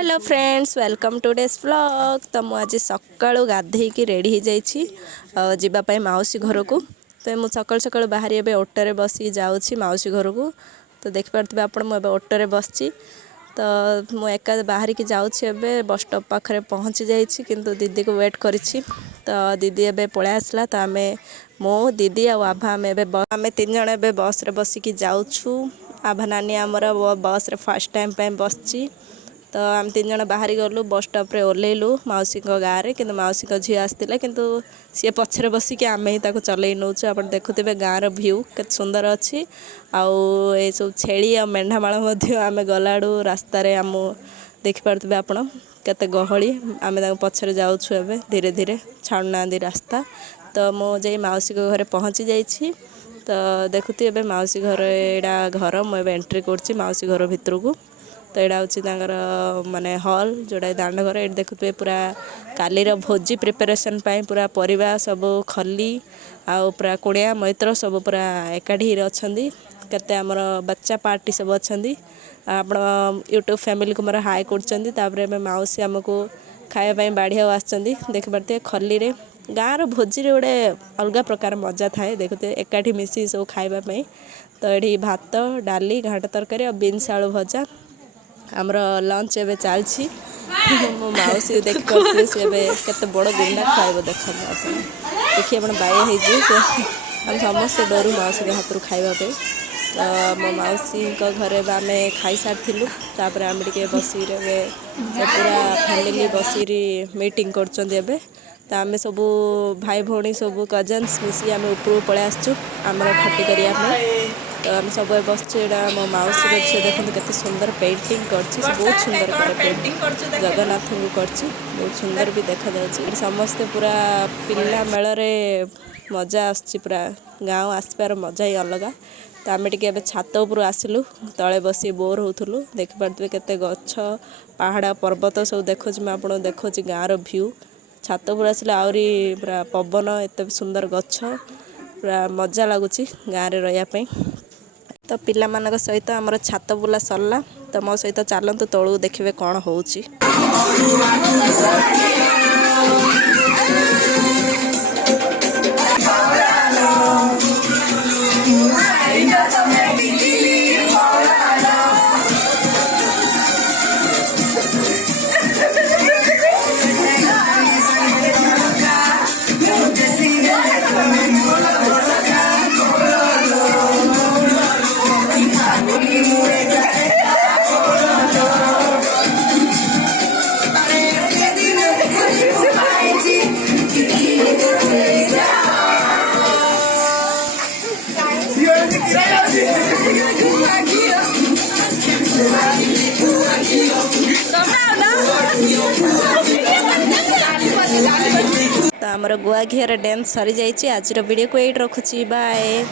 Hello friends welcome two days vlog. तो मुझे सका गाधे रेडी हो जावाई मौसी घर को। तो मुझे सका सका बाहरी ए ऑटो बस जाऊँगी मौसी घर को। तो देखिपे आप ऑटो बस तो मुझे एका बाहर की जाऊँगी बस स्टॉप पाखे पहुँची जाइए किंतु दीदी को वेट करी। तो दीदी एबे पळा आसला तो आम मो दीदी आभा आम तीन जन ए बस रे बसिकी जाऊँ। आभा नानी आमर बस रे फर्स्ट टाइम बसची। तो आम तीन जन बाहरी गलु बस स्टॉप रे ओह्लैलु मौसी गाँव में कि मौसी झी आसला किंतु सी पछरे बसिकी आम ही चलई नौ। आप देखुवे गाँव भ्यू के सुंदर अच्छी आउ ये सब छेली आ मेढ़ामाल आम गलाड़ू रास्त आम देखिपे आप केते गहली आम पछरे जाऊँ ए धीरे धीरे छाड़ना रास्ता। तो मुझे मौसी घर पहुँची जाइए। तो देखुती ए मौसी घर एडा घर मुझे एंट्री कर मौसी घर भितर को। तो यहाँ हूँ माने हॉल जोड़ा दांड घर। ये देखुए पूरा कालीर भोजी प्रिपेरेसन पूरा परिवा सब खली आउ पूरा कुड़िया मैत्र सब पूरा एकाठी अच्छा केते आमर बच्चा पार्टी सब अच्छा। आप यूट्यूब फैमिली को मोर हाई कर मौसी आमको खायापाई बाढ़िया आसती देखिए खली रे गाँव भोजी रे गोटे अलग प्रकार मजा थाए। देखते एकाठी मिसी सब खावाई। तो ये भात डाली घाट तरकारी और बीन्स आलू भजा आमर लंच एवं चलती। मो मौसी देख पारे सी केते बड़ गुंडा खाइब देखिए आप बाय हम समस्त डरू मौसी के हाथ खावाई। तो मो मौसी घर आम खाई सारी तापर आम टे बसी पूरा फैमिली बसी मीटिंग कर। तो आम सब भाई भौणी सब कजन्स मिसी आम ऊपर पलि आसचु आमर खटी करने। तो आम सब बस मो मौसी झील देखते केते सुंदर पेंटिंग कर बहुत सुंदर करे पेंटिंग जगन्नाथ को कर बहुत सुंदर भी देखा जाए। समस्ते पूरा पिला मेल रे मजा आसची पूरा गाँव आसपार मजा ही अलग। तो आम टे छात उपर आसिलु तले बसी बोर होथुलु देखिपे केते गछ पहाड़ पर्वत सब देखो मैं आपको देखो गाँव भ्यू। छात उपर आसिले आहरी पूरा पवन एत सुंदर गछ पूरा मजा लगुच गाँव में रही। तो पिला मानक सहित आमर छात बुला सरला। तो मो सहित चलतु तलू देखिए कौन होउची। तो आमर गुआ घीर डांस सरी जाइए। आज वीडियो को यही रखुची बाय।